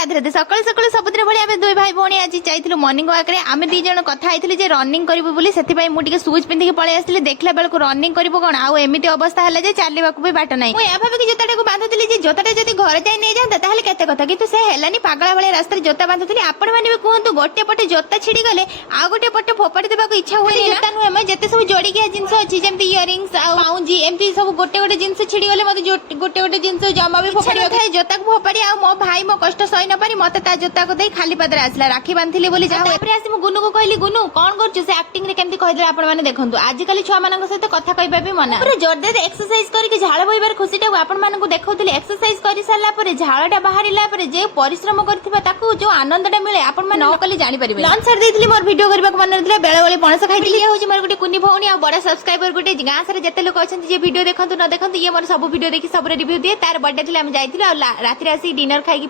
राधे राधे सकाल सकाल सबुदिन भाई आम दुई भाई भौणी आज जाइलु मर्निंग वाक आम दी जन कथा होती रनिंग करूँ बोली से मुझे सुज पिंधिक पलि आसली देखला बेलू रनिंग कर कौन आउ एमती अवस्था है चलने भी बाट ना मुझे भाविक जोता को बांधुली जोताटा जब घर जाए नहीं जाता ताल के कथा कि से है पागला भाई रास्ता जोता बांधुली आपण मैंने भी कहतु गोटे पटे जोता छिड़ी गले आ गोटे पटे फोपाड़ी देवाक इच्छा हुए जोता नुहे जिते सब जोड़िकिया जिनस अच्छी जमी इयरिंग्स पाउंजी एमती सब गोटे गोटे जिनस छिड़ी गले मत गोटे गोटे जिनस जमा भी फोपाड़ी था जोता को फोपाड़ी आ मो भाई मो कष्ट सही न पारी मत जोता को दे खाली पादरे आसला राखी बांधली बोली आसी गुनु को कहली गुनु कौन कर से एक्टिंग रे केमती कहदे आपण माने देखंतु आजिकल छुआ मानक सहित कथा कहबा भी मना पूरा जोरदार एक्सरसाइज करके झाळ बोइबार खुशीटा आपण मानक देखौतली एक्सरसाइज करि सारला परे झाळटा बाहरिला परे जे परिश्रम करथिबा ताकू जो आनंदटा मिले आपण माने न कली जानि परिबे लॉन्च कर देथिली मोर वीडियो करबा मन रहथिला बेले बेले पणस खाइथिली ये होची मोर गुटे कुनी भौणी आ बडा सब्सक्राइबर गुटे गां सारे जते लोक अछंती जे वीडियो देखंतु न देखंतु ये मोर सब वीडियो देखि सब रिव्यू दिए तार बर्थडे थिला हम जाइथिलु आ रात्रि आसी डिनर खाइ की